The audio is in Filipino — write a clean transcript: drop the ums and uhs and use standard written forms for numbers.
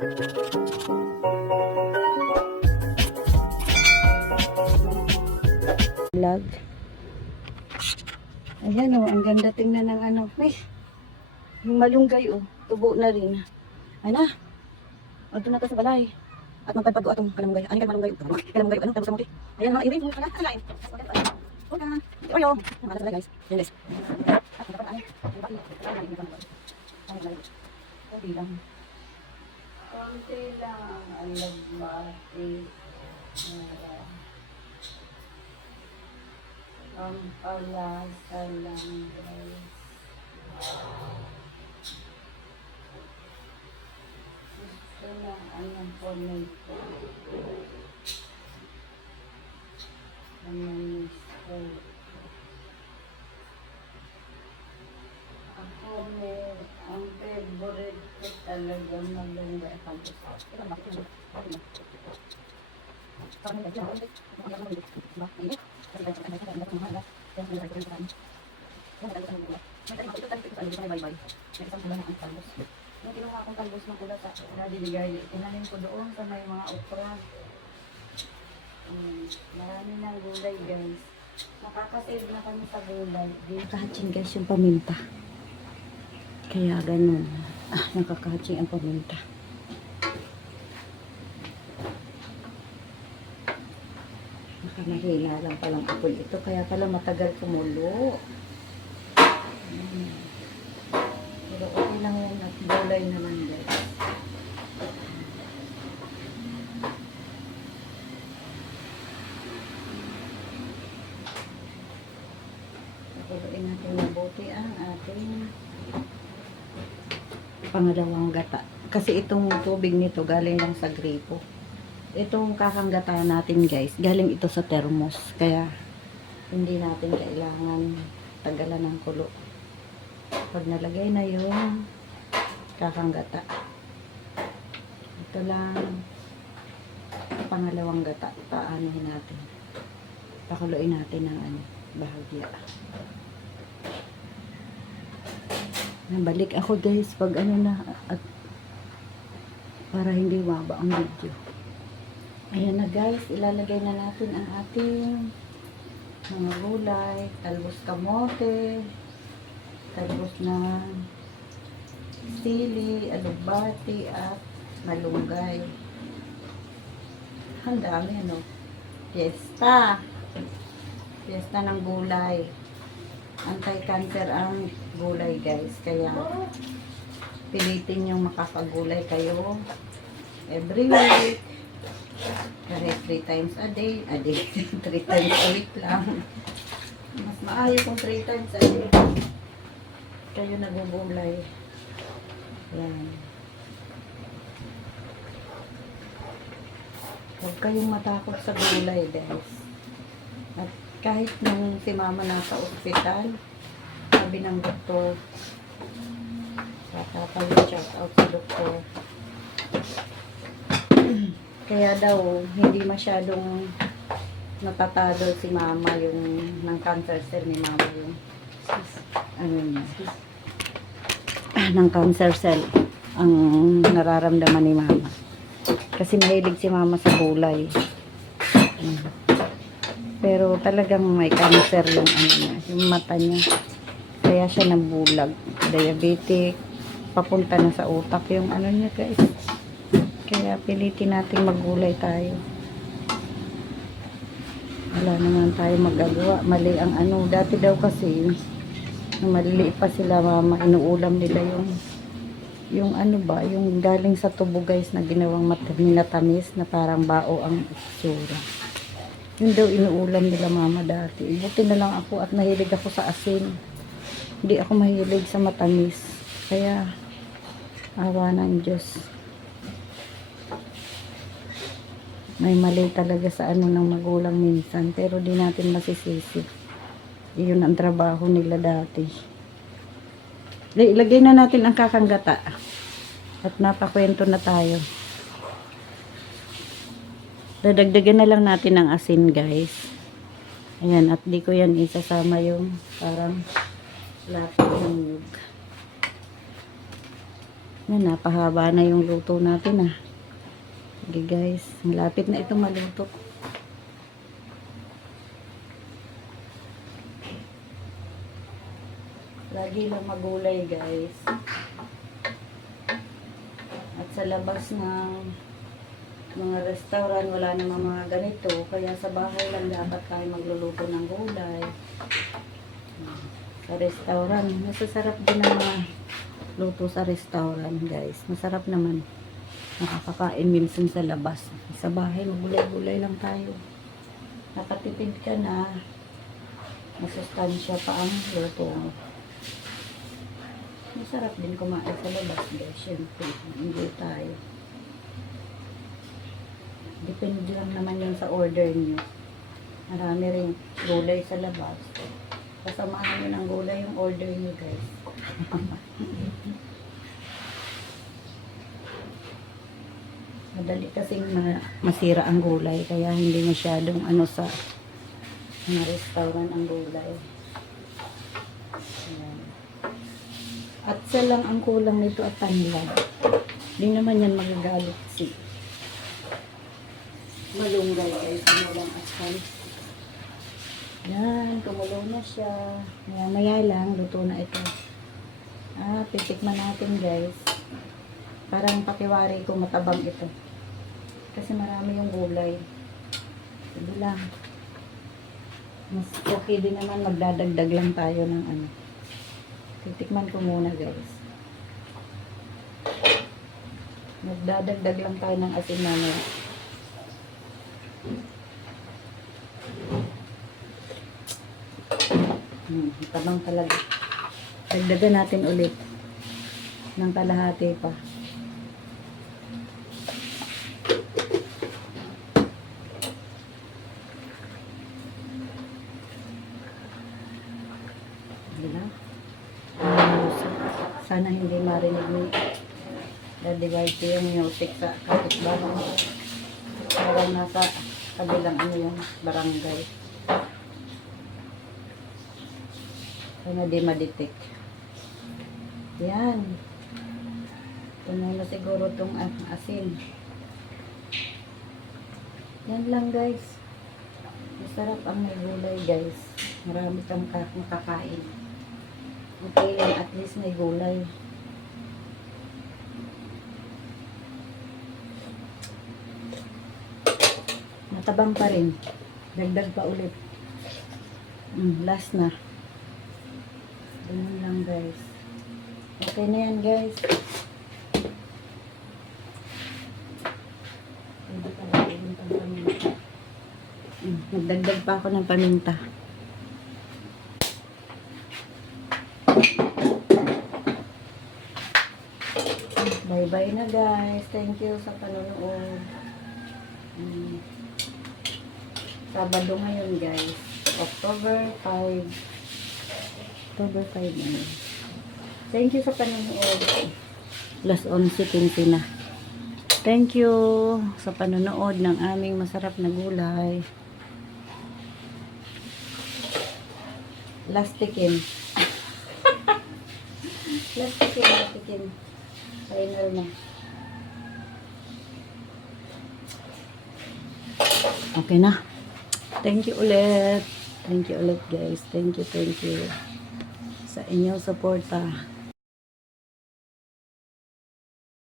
Vlog. Ayan o, ang ganda tingnan ng ano. Ay, yung malunggay o, tubo na rin. Ay na, ito na to sa balay. At magpagpago atong kalamungay. Ano ka malunggay? Kalamungay, ano? Tapos sa muti. Ayan mga irin, ano kain? Huwag na. Oyo. Mga sa balay guys. Yan guys. At magpapaan. Konti lang. Konti lang. Alagbati. Ang palasa lang guys. Gusto lang anong po nito. Amanis ko. Ako ang favorite ko talaga malunggay. Yung kinuha akong talbos ng pula sa Daddy Ligay, tinanim ko doon sa may mga okra. Marami ng gulay guys. Nakakasave na kami sa gulay. Nakakatching guys yung paminta. Kaya ganun. Nakakatching ang paminta. Nakamahina lang palang apple ito. Kaya pala matagal kumulo. Pero okay lang yan at gulay naman guys. Pakuluin natin mabuti ang ating pangalawang gata. Kasi itong tubig nito galing lang sa gripo. Itong kakanggata natin guys, galing ito sa thermos. Kaya hindi natin kailangan tagalan ng kulo. Pag nalagay na yung kakanggata, ito lang pangalawang gata. Paanohin natin, pakuluin natin ng ano, bahagya. Nabalik ako guys pag ano na, at para hindi maba ang video. Ayan na guys, ilalagay na natin ang ating mga gulay, talbos kamote, talbos na sili, alugbati at malunggay. Ang dami ano. Fiesta. Fiesta ng gulay. Anti-cancer ang gulay guys. Kaya pilitin yung makakagulay kayo every week. Kaya 3 times a day. 3 times a week lang. Mas maayos kung 3 times a day kayo nagugulay. Yan. Huwag kayong matakot sa gulay guys. At kahit nung si mama nasa ospital, sabi ng doktor, shout out sa doktor, kaya daw hindi masyadong natatado si mama yung ng cancer cell ni mama, yung ano niya, ng cancer cell ang nararamdaman ni mama. Kasi mahilig si mama sa gulay. Pero talagang may cancer yung ano niya, yung mata niya. Kaya siya nabulag. Diabetic. Papunta na sa utak yung ano niya guys. Kaya pilitin natin maggulay tayo. Wala naman tayo magagawa. Mali ang ano. Dati daw kasi, nung maliliit pa sila mama, inuulam nila yung ano ba, yung galing sa tubo guys na ginawang minatamis na parang bao ang itsura. Yun daw inuulam nila mama dati. Buti na lang ako at mahilig ako sa asin. Hindi ako mahilig sa matamis. Kaya awa ng Diyos. May mali talaga sa ano ng magulang minsan. Pero di natin masisisi. Iyon ang trabaho nila dati. Ilagay na natin ang kakanggata. At napakwento na tayo. Dadagdagan na lang natin ang asin guys. Ayan, at di ko yan isasama yung parang lahat ng nyug. Yan, napahaba na yung luto natin ah. Sige guys, malapit na itong maluto. Lagi lang magulay guys. At sa labas ng mga restaurant, wala namang mga ganito. Kaya sa bahay lang dapat tayo magluluto ng gulay. Sa restaurant, masasarap din ang mga luto sa restaurant guys. Masarap naman. Nakakakain minsan sa labas. Sa bahay, magulay-gulay lang tayo. Nakatipid ka na. Masustansya pa ang luto mo. Masarap din kumain sa labas guys. Siyempre, hindi tayo. Depende lang naman yun sa order nyo. Marami rin gulay sa labas. Kasamahan nyo ng gulay yung order nyo guys. Madali kasing masira ang gulay. Kaya hindi masyadong ano sa mga restaurant ang gulay. Ayan. At sa lang ang kulang nito at tanlad. Hindi naman yan magagalit si malunggay guys. Walang asal. Yan, kumulo na siya. Maya lang, luto na ito. Titikman natin guys. Parang pakiwari ko matabang ito. Kasi marami yung gulay. Sige lang. Mas okay din naman magdadagdag lang tayo ng ano. Titikman ko muna guys. Magdadagdag lang tayo ng asin mamaya. Tabang talaga. Dagdagan natin ulit ng kalahati pa. Diba? Sana hindi marinig ni Daddy Whitey yung music sa kapitbahay. Parang nasa kabilang ano yung barangay. Sana di ma-detect. Yan. Puno na siguro itong asin. Yan lang guys. Masarap ang may gulay guys. Marami kang kakain. Okay lang, at least may gulay. Matabang pa rin. Dagdag pa ulit. Last na. Ganun lang guys. Okay na yan guys. Pwede pa lagyan ng paminta. Nagdagdag pa ako ng paminta. Bye-bye na guys. Thank you sa panonood. Sabado ngayon guys. October 5. October 5 na. Thank you sa panonood. Last 11:15 na. Thank you sa panonood ng aming masarap na gulay. Last tikim. Last tikim. Final na. Okay na. Thank you ulit. Thank you ulit guys. Thank you sa inyong suporta.